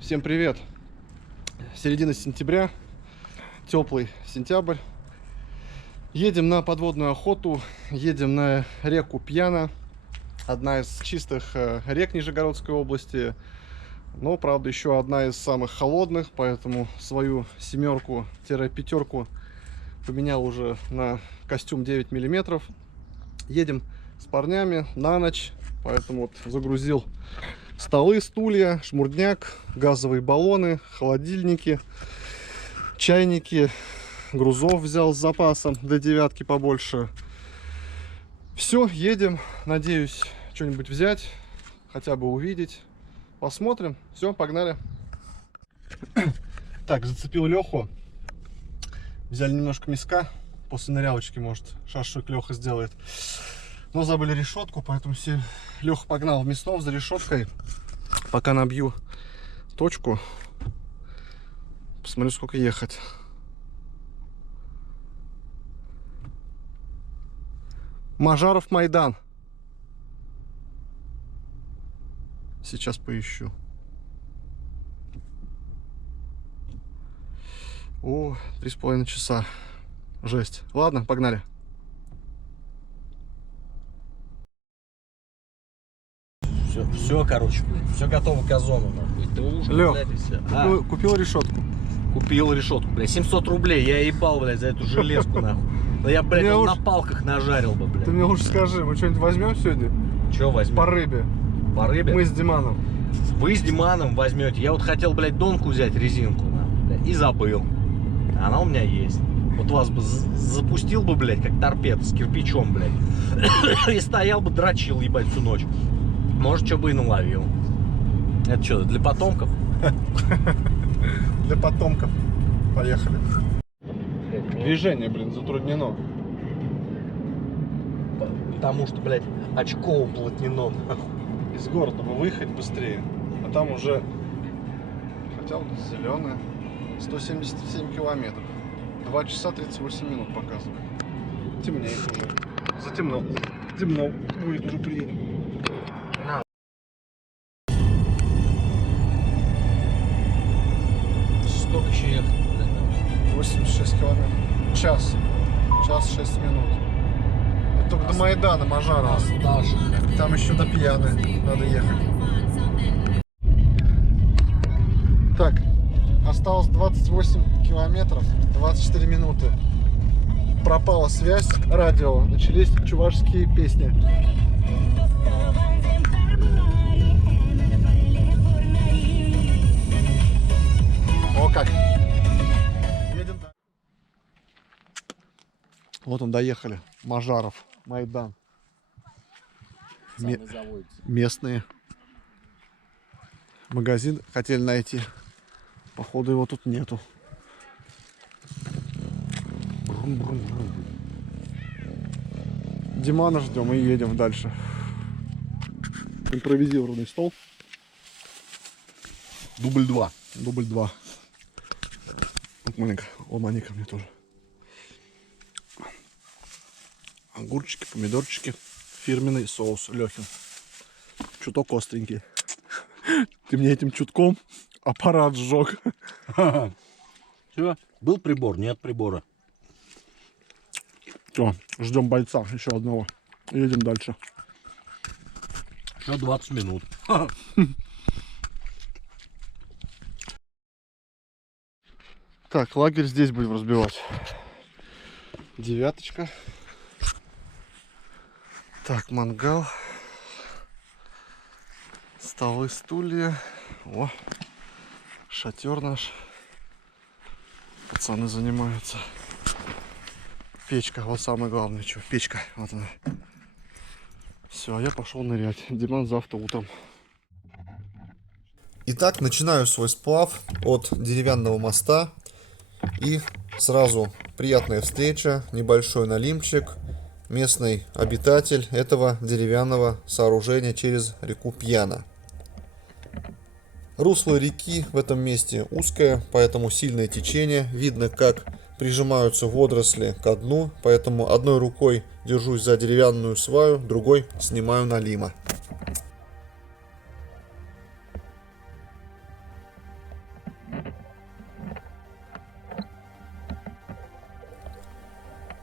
Всем привет! Середина сентября, теплый сентябрь. Едем на подводную охоту, едем на реку Пьяна. Одна из чистых рек Нижегородской области, но, правда, еще одна из самых холодных, поэтому свою семерку-пятерку поменял уже на костюм 9 миллиметров. Едем с парнями на ночь, поэтому вот загрузил столы, стулья, шмурдняк, газовые баллоны, холодильники, чайники, грузов взял с запасом до девятки побольше. Все, едем. Надеюсь, что-нибудь взять, хотя бы увидеть. Посмотрим. Все, погнали. Так, зацепил Леху. Взяли немножко мяска. После нырялочки, может, шашлык Леха сделает. Но забыли решетку, поэтому все Леха погнал в мяснов за решеткой. Пока набью точку, посмотрю, сколько ехать. Мажаров Майдан. Сейчас поищу. О, 3,5 часа. Жесть. Ладно, погнали. Все, короче, все готово к озону, нахуй. Ты ужин, Лёх, блядь, и все. купил решетку. Купил решетку, блядь, 700 рублей, я ебал, блядь, за эту железку, нахуй. Да я, блядь, на палках нажарил бы, блядь. Ты мне лучше скажи, мы что-нибудь возьмем сегодня? Че возьмем? По рыбе. По рыбе? Мы с Диманом. Вы с Диманом возьмете. Я вот хотел, блядь, донку взять, резинку, нахуй, блядь, и забыл. Она у меня есть. Вот вас бы запустил бы, блядь, как торпеда с кирпичом, блядь. И стоял бы, дрочил, ебать, всю ночь. Может, что бы и наловил. Это что, для потомков? Для потомков. Поехали. Движение, блин, затруднено. Потому что, блядь, очко уплотнено. Из города бы выехать быстрее. А там уже, хотя вот зеленое, 177 километров. 2 часа 38 минут показывает. Темнеет уже. Затемно. Темно. Будет, уже приедем. Сколько еще ехать, блядь? 86 километров. Час. Час 6 минут. Это только до Майдана, Мажарова. Там еще до Пьяны надо ехать. Так, осталось 28 километров, 24 минуты. Пропала связь, радио, начались чувашские песни. О как! Едем. Вот он, доехали. Мажаров, Майдан. Местные. Магазин хотели найти. Походу его тут нету. Димана ждем и едем дальше. Импровизированный стол. Дубль 2. Дубль 2. Вот маленько. О, маленько мне тоже. Огурчики, помидорчики. Фирменный соус Лехин. Чуток остренький. Ты мне этим чутком аппарат сжег. Все? Был прибор? Нет прибора. Все, ждем бойца еще одного. Едем дальше. Еще 20 минут. Так, лагерь здесь будем разбивать. Девяточка. Так, мангал. Столы, стулья. О, шатер наш. Пацаны занимаются. Печка, вот самое главное, что. Печка, вот она. Все, а я пошел нырять. Диман завтра утром. Итак, начинаю свой сплав от деревянного моста. И сразу приятная встреча, небольшой налимчик. Местный обитатель этого деревянного сооружения через реку Пьяна. Русло реки в этом месте узкое, поэтому сильное течение. Видно, как прижимаются водоросли ко дну, поэтому одной рукой держусь за деревянную сваю, другой снимаю налима.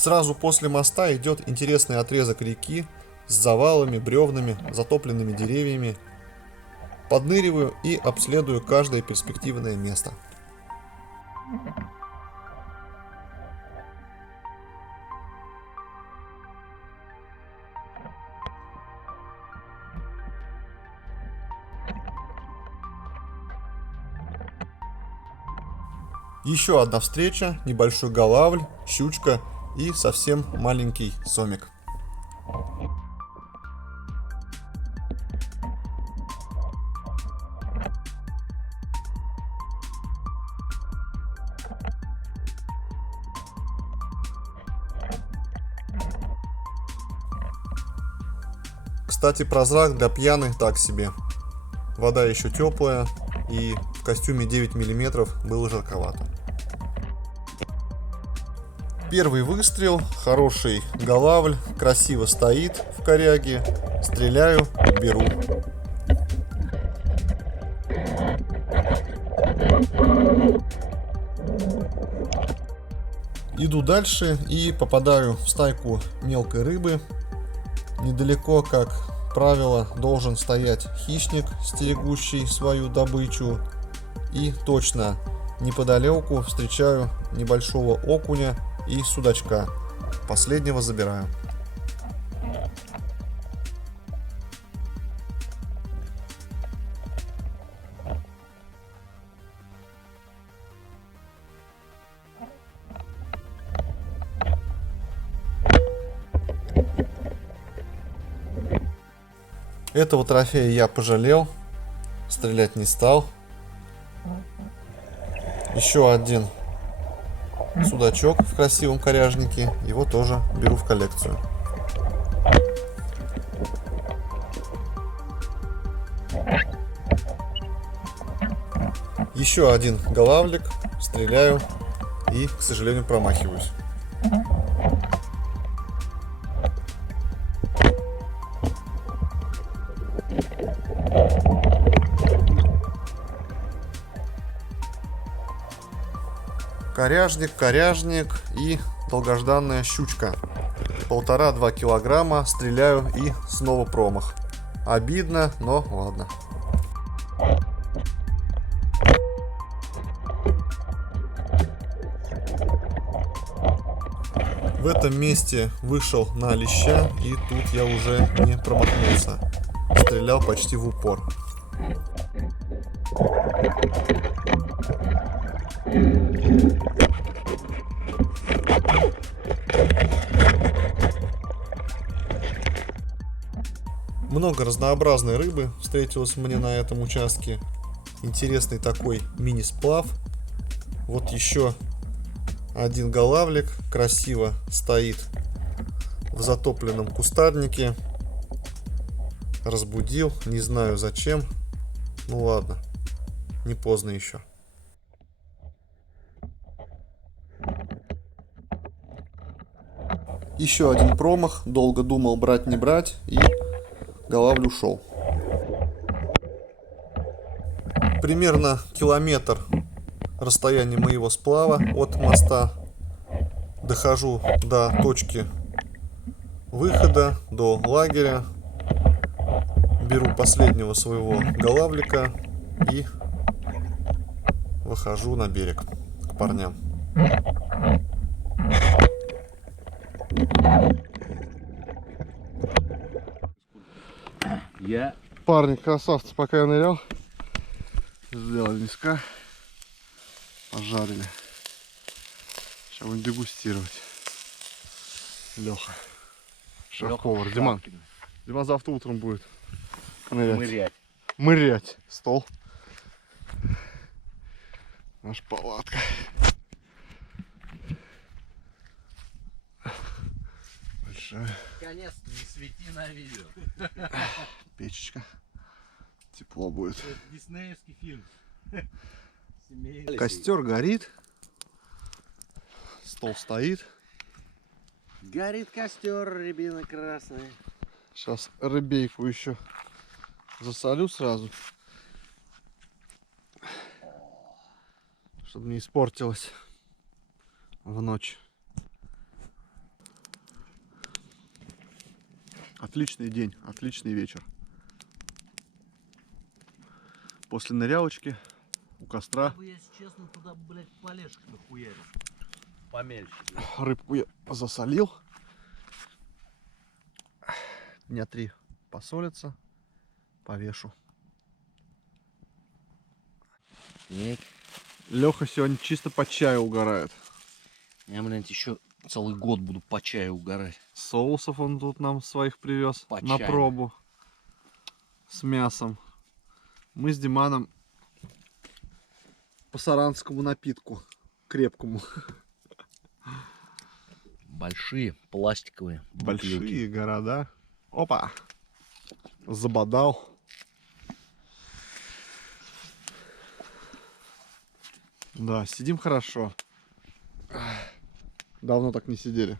Сразу после моста идет интересный отрезок реки с завалами, бревнами, затопленными деревьями. Подныриваю и обследую каждое перспективное место. Еще одна встреча, небольшой голавль, щучка и совсем маленький сомик. Кстати, прозрак для пьяных так себе. Вода еще теплая, и в костюме 9 мм было жарковато. Первый выстрел, хороший голавль, красиво стоит в коряге. Стреляю, беру. Иду дальше и попадаю в стайку мелкой рыбы. Недалеко, как правило, должен стоять хищник, стерегущий свою добычу. И точно неподалеку встречаю небольшого окуня и судачка. Последнего забираю. Этого трофея я пожалел, стрелять не стал. Еще один судачок в красивом коряжнике, его тоже беру в коллекцию. Еще один голавлик, стреляю и, к сожалению, промахиваюсь. Коряжник и долгожданная щучка. 1,5-2 килограмма, стреляю и снова промах. Обидно, но ладно. В этом месте вышел на леща, и тут я уже не промахнулся. Стрелял почти в упор. Много разнообразной рыбы встретилось мне на этом участке. Интересный такой мини-сплав. Вот еще один голавлик красиво стоит в затопленном кустарнике. Разбудил, не знаю зачем. Ну ладно, не поздно еще. Еще один промах, долго думал, брать не брать, и голавль ушел. Примерно километр расстояние моего сплава от моста. Дохожу до точки выхода, до лагеря. Беру последнего своего голавлика и выхожу на берег к парням. Парни, красавцы, пока я нырял, сделали миска, пожарили. Сейчас будем дегустировать. Леха, шеф-повар, Диман. Диман завтра утром будет нырять. Мырять. Стол. Наша палатка. Большая. Наконец-то не свети на видео. Печечка. Тепло будет. Это диснеевский фильм. Костер горит. Стол стоит. Горит костер, рябина красная. Сейчас рыбейку еще засолю сразу, чтобы не испортилась в ночь. Отличный день, отличный вечер. После нырялочки у костра. Я, если честно, туда, блядь, полежек нахуярил. Помельче. Рыбку я засолил. Дня 3 посолится, повешу. Нет. Леха сегодня чисто по чаю угорает. Я, блядь, еще целый год буду по чаю угорать. Соусов он тут нам своих привез По на чаю. пробу. С мясом. Мы с Диманом по саранскому напитку. Крепкому. Большие пластиковые Большие бутылки. города. Опа! Забодал. Да, сидим хорошо. Давно так не сидели.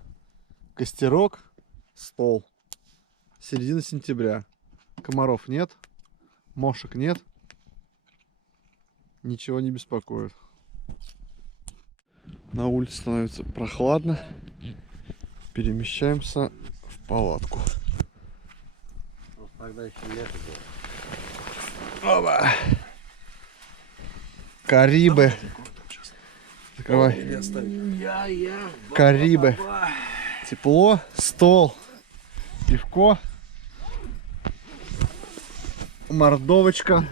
Костерок, стол. Середина сентября. Комаров нет. Мошек нет. Ничего не беспокоит. На улице становится прохладно. Перемещаемся в палатку. Тогда еще лето было. Опа. Карибы. Закрывай. Карибы. Тепло, стол, пивко, мордовочка,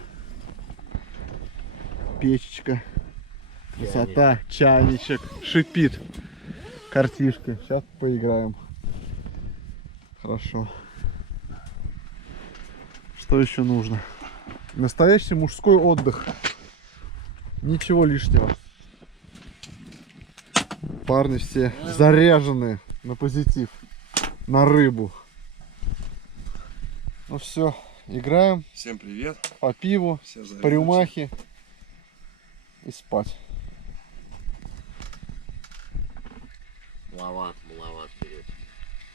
печечка, красота, чайничек, шипит, картишки. Сейчас поиграем. Хорошо. Что еще нужно? Настоящий мужской отдых. Ничего лишнего. Парни все заряженные на позитив, на рыбу. Ну все, играем. Всем привет. По пиву, Все за по рюмахе и спать. Маловат вперед.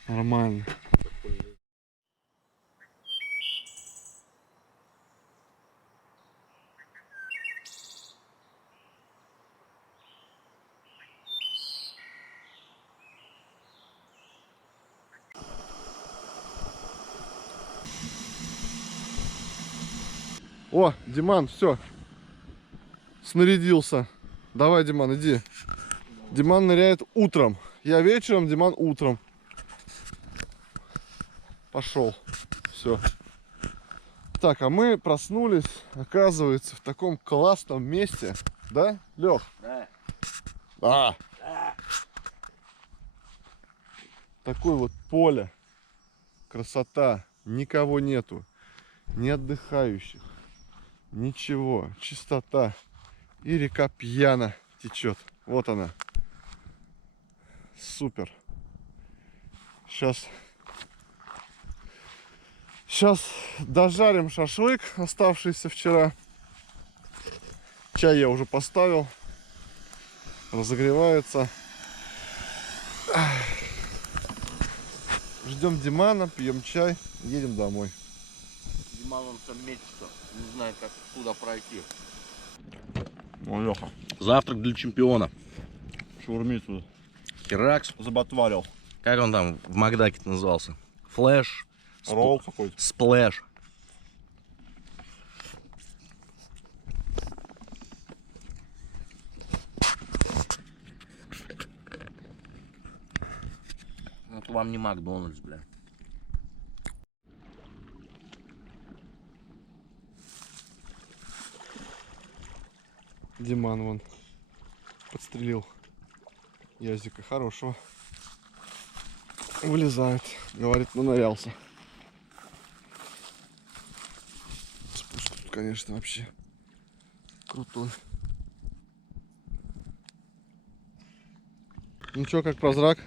Нормально. О, Диман, все. Снарядился. Давай, Диман, иди. Диман ныряет утром. Я вечером, Диман утром. Пошел. Все. Так, а мы проснулись, оказывается, в таком классном месте. Да, Лех? Да. Да. Такое вот поле. Красота. Никого нету. Ни отдыхающих. Ничего. Чистота. И река пьяно течет. Вот она. Супер. Сейчас дожарим шашлык, оставшийся вчера. Чай я уже поставил. Разогревается. Ждем Димана, пьем чай, едем домой. Диман он там мечется, не знает, как туда пройти. О, Леха, Завтрак для чемпиона. шаурмицу Херакс. заботварил. Как он там в Макдаке назывался? Флэш. Ролл какой-то. Сплэш. Это вам не Макдональдс, бля. Диман вон подстрелил язика хорошего. Вылезает. Говорит, нанырялся. Спуск тут, конечно, вообще крутой. Ну чё, как прозрак?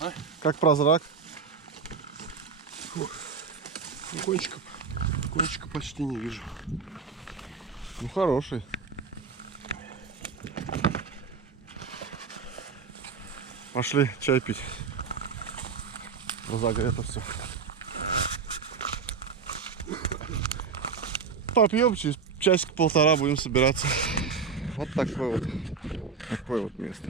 А? Как прозрак? Кончика почти не вижу. Ну хороший. Пошли чай пить. Разогрето все. Попьем, через часик-полтора будем собираться. Вот такое вот место.